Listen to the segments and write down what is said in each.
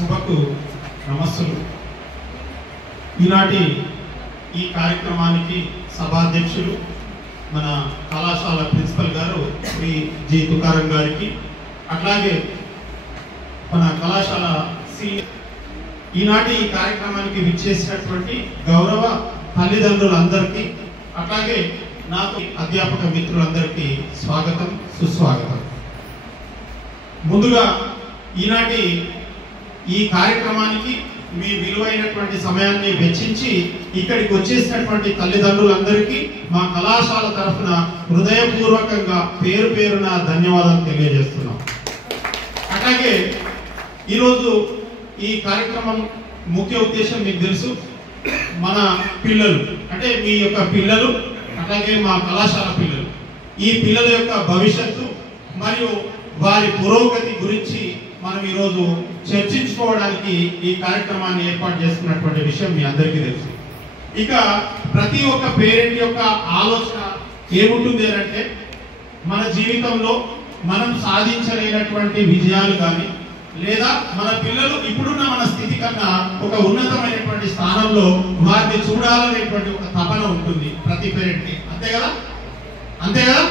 సభకు నమస్సులు. ఈనాటి ఈ కార్యక్రమానికి సభాధ్యక్షులు మన కళాశాల ప్రిన్సిపల్ గారు శ్రీ జి తుకారం గారికి, అట్లాగే మన కళాశాల ఈనాటి ఈ కార్యక్రమానికి విచ్చేసినటువంటి గౌరవ తల్లిదండ్రులందరికీ, అట్లాగే నాకు అధ్యాపక మిత్రులందరికీ స్వాగతం, సుస్వాగతం. ముందుగా ఈనాటి ఈ కార్యక్రమానికి మీ విలువైనటువంటి సమయాన్ని వెచ్చించి ఇక్కడికి వచ్చేసినటువంటి తల్లిదండ్రులందరికీ మా కళాశాల తరఫున హృదయపూర్వకంగా పేరు పేరున ధన్యవాదాలు తెలియజేస్తున్నాం. అలాగే ఈరోజు ఈ కార్యక్రమం ముఖ్య ఉద్దేశం మీకు తెలుసు, మన పిల్లలు అంటే మీ యొక్క పిల్లలు, అలాగే మా కళాశాల పిల్లలు, ఈ పిల్లల యొక్క భవిష్యత్తు మరియు వారి పురోగతి గురించి మనం ఈరోజు చర్చించుకోవడానికి ఈ కార్యక్రమాన్ని ఏర్పాటు చేసుకున్నటువంటి విషయం మీ అందరికీ తెలుసు. ఇక ప్రతి ఒక్క పేరెంట్ యొక్క ఆలోచన ఏముంటుంది అంటే, మన జీవితంలో మనం సాధించలేనటువంటి విజయాలు కానీ, లేదా మన పిల్లలు ఇప్పుడున్న మన స్థితి కన్నా ఒక ఉన్నతమైనటువంటి స్థానంలో వారిని చూడాలనేటువంటి ఒక తపన ఉంటుంది ప్రతి పేరెంట్కి. అంతే కదా?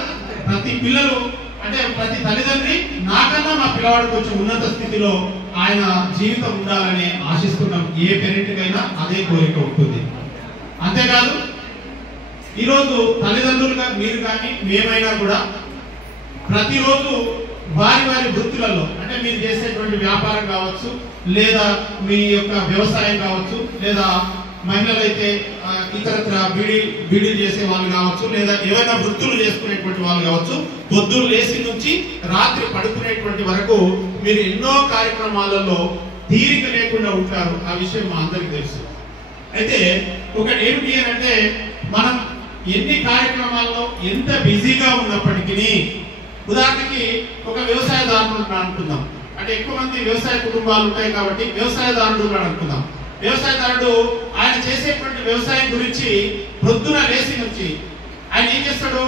ప్రతి పిల్లలు అంటే ప్రతి తల్లిదండ్రి నాకన్నా మా పిల్లవాడు కొంచెం ఉన్నత స్థితిలో ఆయన జీవితం ఉండాలని ఆశిస్తున్నాం. ఏ పేరెంట్కైనా అదే కోరిక ఉంటుంది. అంతేకాదు, ఈరోజు తల్లిదండ్రులుగా మీరు కానీ మేమైనా కూడా ప్రతిరోజు వారి వారి వృత్తులలో అంటే మీరు చేసేటువంటి వ్యాపారం కావచ్చు, లేదా మీ యొక్క వ్యవసాయం కావచ్చు, లేదా మహిళలైతే ఇతరత్ర బీడీలు చేసే వాళ్ళు కావచ్చు, లేదా ఏవైనా వృత్తులు చేసుకునేటువంటి వాళ్ళు కావచ్చు, పొద్దున్న లేచి నుంచి రాత్రి పడుకునేటువంటి వరకు మీరు ఎన్నో కార్యక్రమాలలో తీరిక లేకుండా ఉంటారు. ఆ విషయం మా అందరికీ తెలుసు. అయితే ఒకటి ఏమిటి అని అంటే, మనం ఎన్ని కార్యక్రమాల్లో ఎంత బిజీగా ఉన్నప్పటికీ, ఉదాహరణకి ఒక వ్యవసాయదారుడు అనుకుందాం, అంటే ఎక్కువ మంది వ్యవసాయ కుటుంబాలు ఉంటాయి కాబట్టి వ్యవసాయదారుడు అనుకుందాం. వ్యవసాయదారుడు ఆయన చేసేటువంటి వ్యవసాయం గురించి పొద్దున లేచి నుంచి ఆయన ఏం చేస్తాడు,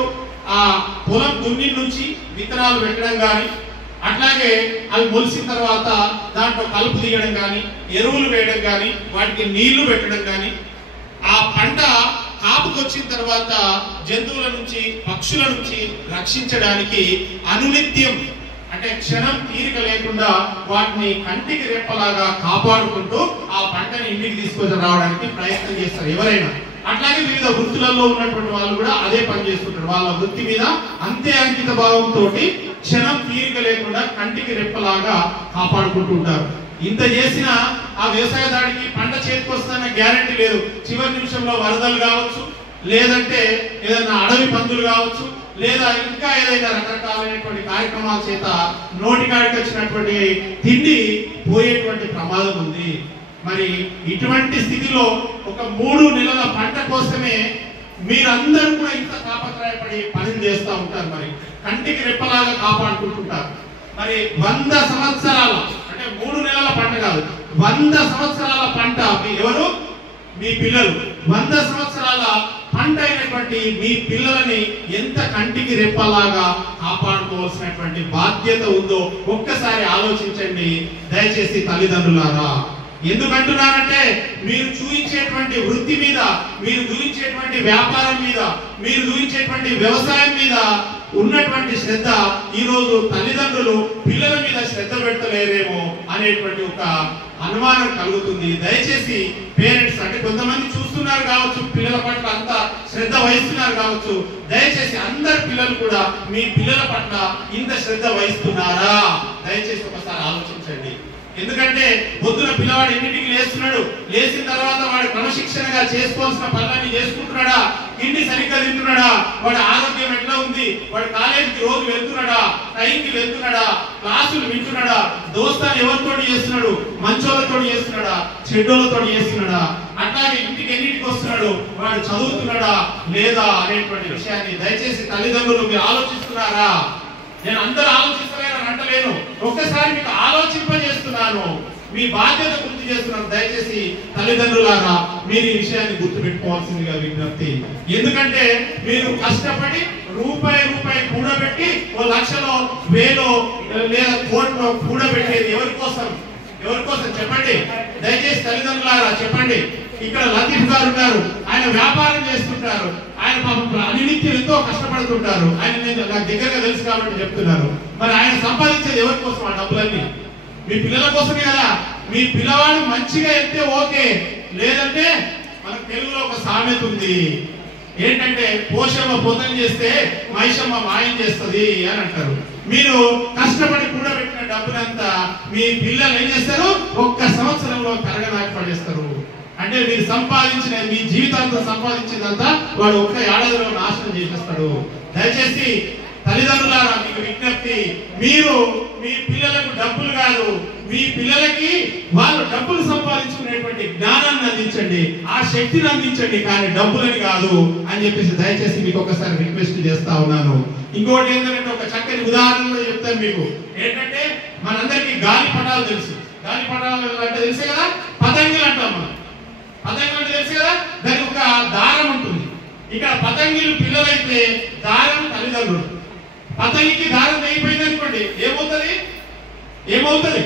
ఆ పొలం దున్ని నుంచి విత్తనాలు పెట్టడం కానీ, అట్లాగే అవి మొలిసిన తర్వాత దాంట్లో కలుపు తీయడం కానీ, ఎరువులు వేయడం కానీ, వాటికి నీళ్లు పెట్టడం కానీ, ఆ పంట కాపుకొచ్చిన తర్వాత జంతువుల నుంచి పక్షుల నుంచి రక్షించడానికి అనునిత్యం అంటే క్షణం తీరిక లేకుండా వాటిని కంటికి రెప్పలాగా కాపాడుకుంటూ ఆ పంటని ఇంటికి తీసుకొని రావడానికి ప్రయత్నం చేస్తారు ఎవరైనా. అట్లాగే వివిధ వృత్తులలో ఉన్నటువంటి వాళ్ళు కూడా అదే పని చేస్తుంటారు. వాళ్ళ వృత్తి మీద అంతే అంకిత భావంతో క్షణం తీరిక లేకుండా కంటికి రెప్పలాగా కాపాడుకుంటూ ఉంటారు. ఇంత చేసిన ఆ వ్యవసాయదారుడికి పంట చేతికి వస్తుందన్న గ్యారంటీ లేదు. చివరి నిమిషంలో వరదలు కావచ్చు, లేదంటే ఏదైనా అడవి పందులు కావచ్చు, లేదా ఇంకా ఏదైనా రకరకాలైనటువంటి కార్యక్రమాల చేత నోటికాడికి వచ్చినటువంటి తిండి పోయేటువంటి ప్రమాదం ఉంది. మరి ఇటువంటి స్థితిలో ఒక 3 నెలల పంట కోసమే మీరందరూ కూడా ఇంత తాపత్రయపడి పని చేస్తూ ఉంటారు. మరి కంటికి రెప్పలాగా కాపాడుకుంటుంటారు. మరి 100 సంవత్సరాల అంటే 3 నెలల పంట కాదు, 100 సంవత్సరాల పంట ఎవరు? మీ పిల్లలు. 100 సంవత్సరాల పంట అయినటువంటి మీ పిల్లలని ఎంత కంటికి రెప్పలాగా కాపాడుకోవాల్సినటువంటి బాధ్యత ఉందో ఒక్కసారి ఆలోచించండి దయచేసి తల్లిదండ్రులారా. ఎందుకంటున్నానంటే, మీరు చూపించేటువంటి వృత్తి మీద, మీరు చూపించేటువంటి వ్యాపారం మీద, మీరు చూపించేటువంటి వ్యవసాయం మీద ఉన్నటువంటి శ్రద్ధ ఈరోజు తల్లిదండ్రులు పిల్లల మీద శ్రద్ధ పెడతలేరేమో అనేటువంటి ఒక అనుమానం కలుగుతుంది. దయచేసి పేరెంట్స్ అంటే కొంతమంది చూస్తున్నారు కావచ్చు, పిల్లల పట్ల అంత శ్రద్ధ వహిస్తున్నారు కావచ్చు, దయచేసి అందరు పిల్లలు కూడా మీ పిల్లల పట్ల ఇంత శ్రద్ధ వహిస్తున్నారా దయచేసి ఒకసారి ఆలోచించండి. ఎందుకంటే పొద్దున పిల్లవాడు ఎన్నింటికి లేస్తున్నాడు, లేచిన తర్వాత వాడు క్రమశిక్షణగా చేసుకోవాల్సిన పనులన్నీ చేసుకుంటున్నాడా, తిండి సరిగ్గా తింటున్నాడా, వాడి ఆరోగ్యం ఎట్లా ఉంది, వాడు కాలేజీకి రోజు వెళ్తున్నాడా, టైంకి వెళ్తున్నాడా, క్లాసులు వింటున్నాడా, దోస్తాను ఎవరితో చేస్తున్నాడు, మంచోళ్ళతో చేస్తున్నాడా, చెడ్డోళ్ళతో చేస్తున్నాడా, అట్లాగే ఇంటికి ఎన్నింటికి వస్తున్నాడు, వాడు చదువుతున్నాడా లేదా అనేటువంటి విషయాన్ని దయచేసి తల్లిదండ్రులు మీరు ఆలోచిస్తున్నారా? నేను అందరూ ఆలోచిస్తలేనని అంటలేను, ఒక్కసారి మీకు ఆలోచింపజేస్తున్నాను, మీ బాధ్యత గుర్తు చేస్తున్నాను. దయచేసి తల్లిదండ్రులారా మీరు ఈ విషయాన్ని గుర్తు పెట్టుకోవాల్సిందిగా విజ్ఞప్తి. ఎందుకంటే మీరు కష్టపడి రూపాయి కూడబెట్టి 1 లక్షలో 1000 లేదా కోట్లో కూడబెట్టేది ఎవరి కోసం? ఎవరి కోసం చెప్పండి, దయచేసి తల్లిదండ్రులారా చెప్పండి. ఇక్కడ లతీఫ్ గారు ఉన్నారు, ఆయన వ్యాపారం చేస్తుంటారు, ఆయన పాపం అనినిత్యం ఎంతో కష్టపడుతుంటారు. ఆయన నేను నాకు దగ్గరగా తెలుసు కాబట్టి చెప్తున్నారు. మరి ఆయన సంపాదించేది ఎవరి కోసం? ఆ డబ్బులన్నీ మీ పిల్లల కోసమే కదా. మీ పిల్లవాడు మంచిగా వెళ్తే ఓకే, లేదంటే మనకు తెలుగులో ఒక సామెత ఉంది ఏంటంటే, పోషమ్మ పొందం చేస్తే మహిషమ్మ మాయం చేస్తుంది అని అంటారు. మీరు కష్టపడి కూడబెట్టిన డబ్బులంతా మీ పిల్లలు ఏం చేస్తారు? ఒక్క సంవత్సరంలో కరగనాకి పడేస్తారు. అంటే మీరు సంపాదించిన, మీ జీవితాంతం సంపాదించిందంతా వాడు ఒక్క ఏడాదిలో నాశనం చేసేస్తాడు. దయచేసి తల్లిదండ్రులారా మీకు విజ్ఞప్తి, మీరు మీ పిల్లలకు డబ్బులు కాదు, మీ పిల్లలకి వాళ్ళు డబ్బులు సంపాదించుకునేటువంటి జ్ఞానాన్ని అందించండి, ఆ శక్తిని అందించండి, కానీ డబ్బులని కాదు అని చెప్పేసి దయచేసి మీకు ఒకసారి రిక్వెస్ట్ చేస్తా ఉన్నాను. ఇంకోటి ఏంటంటే, ఒక చక్కని ఉదాహరణ చెప్తాను మీకు. ఏంటంటే మనందరికీ గాలి పటాలు తెలుసు. గాలి పటాలు అంటే తెలుసు కదా, పతంగిలు అంటాం మనం. పతంగులు అంటే తెలుసు కదా, దానికి ఒక దారం ఉంటుంది. ఇక్కడ పతంగిలు పిల్లలైతే దారం తల్లిదండ్రులు. పతంగికి దారం తెగిపోయింది అనుకోండి, ఏమవుతుంది?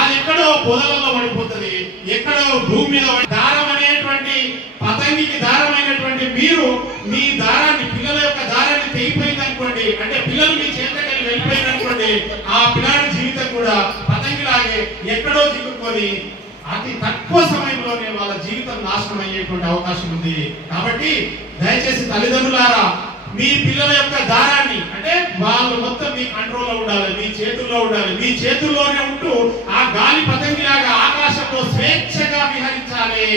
అది ఎక్కడో పొదలలో పడిపోతుంది, ఎక్కడో భూమి మీద. దారం అనేటువంటి పతంగికి దారమైనటువంటి మీరు మీ దారాన్ని, పిల్లల యొక్క దారాన్ని తెగిపోయింది అనుకోండి, అంటే పిల్లలు మీ చేతకెళ్ళి వెళ్ళిపోయింది అనుకోండి, ఆ పిల్లాడి జీవితం కూడా పతంగిలాగే ఎక్కడో చిక్కుకొని అతి తక్కువ సమయంలోనే వాళ్ళ జీవితం నాశనం అయ్యేటువంటి అవకాశం ఉంది. కాబట్టి దయచేసి తల్లిదండ్రులారా, మీ పిల్లల యొక్క దారాన్ని, అంటే వాళ్ళు మొత్తం మీ కంట్రోల్లో ఉండాలి, మీ చేతుల్లో ఉండాలి. మీ చేతుల్లోనే ఉంటూ ఆ గాలి పతంగిలాగా ఆకాశంలో స్వేచ్ఛగా విహరించాలి.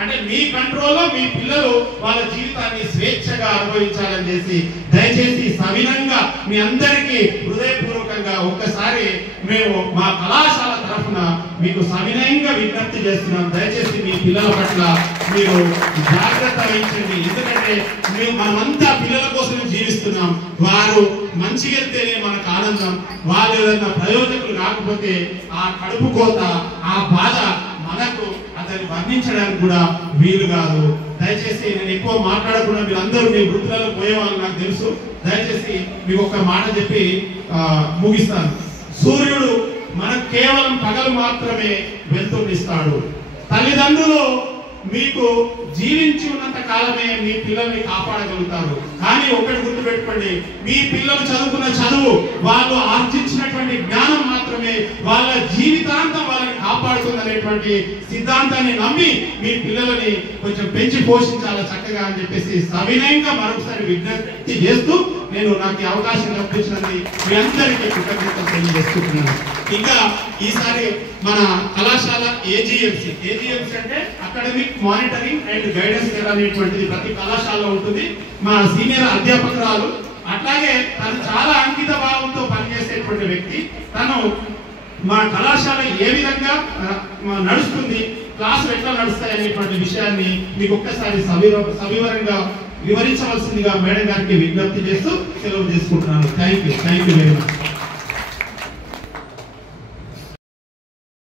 అంటే మీ కంట్రోల్లో మీ పిల్లలు వాళ్ళ జీవితాన్ని స్వేచ్ఛగా అనుభవించాలని చేసి దయచేసి సవినంగా మీ అందరికీ హృదయపూర్వకంగా ఒక్కసారి మేము మా కళాశాల తరఫున మీకు సవినయంగా విజ్ఞప్తి చేస్తున్నాం. దయచేసి మీ పిల్లల పట్ల మీరు జాగ్రత్త వహించండి. ఎందుకంటే మనమంతా పిల్లల కోసం జీవిస్తున్నాం. వారు మంచిగా వెళ్తేనే మనకు ఆనందం. వాళ్ళు ఏదైనా ప్రయోజకులు కాకపోతే ఆ కడుపు కోత, ఆ బాధ మనకు అతన్ని వర్ణించడానికి కూడా వీలు కాదు. దయచేసి నేను ఎక్కువ మాట్లాడకుండా, మీరు అందరూ మీ వృత్తులలో పోయేవాళ్ళు నాకు తెలుసు. దయచేసి మీకు ఒక మాట చెప్పి ముగిస్తాను. సూర్యుడు మనకు కేవలం పగలు మాత్రమే వెలుతురునిస్తాడు. తల్లిదండ్రులు మీకు జీవించి ఉన్నంత కాలమే మీ పిల్లల్ని కాపాడగలుగుతారు. కానీ ఒకటి గుర్తుపెట్టుకోండి, మీ పిల్లలు చదువుకున్న చదువు, వాళ్ళు ఆర్జించినటువంటి జ్ఞానం మాత్రమే వాళ్ళ జీవితాంతం వాళ్ళని కాపాడుతుందనేటువంటి సిద్ధాంతాన్ని నమ్మి మీ పిల్లలని కొంచెం పెంచి పోషించాలి చక్కగా అని చెప్పేసి సవినయంగా మరొకసారి విజ్ఞప్తి చేస్తూ నేను నాకు అవకాశం కల్పించినది మీ అందరికీ కృతజ్ఞతలు తెలియజేస్తున్నాను. ఇంకా ఈసారి మన కళాశాల ఏజీఎంసీ అంటే అకాడమిక్ మానిటరింగ్ అండ్ గైడెన్స్ అనేటువంటిది ప్రతి కళాశాలలో ఉంటుంది. మా సీనియర్ అధ్యాపకురాలు, అట్లాగే తను చాలా అంకిత భావంతో పనిచేసేటువంటి వ్యక్తి. తను మా కళాశాల ఏ విధంగా నడుస్తుంది, క్లాసులు ఎట్లా నడుస్తాయి అనేటువంటి విషయాన్ని మీకు ఒక్కసారి సవివరంగా వివరించవలసిందిగా మేడం గారికి విజ్ఞప్తి చేస్తూ సెలవు తీసుకుంటున్నాను. Thank you very much.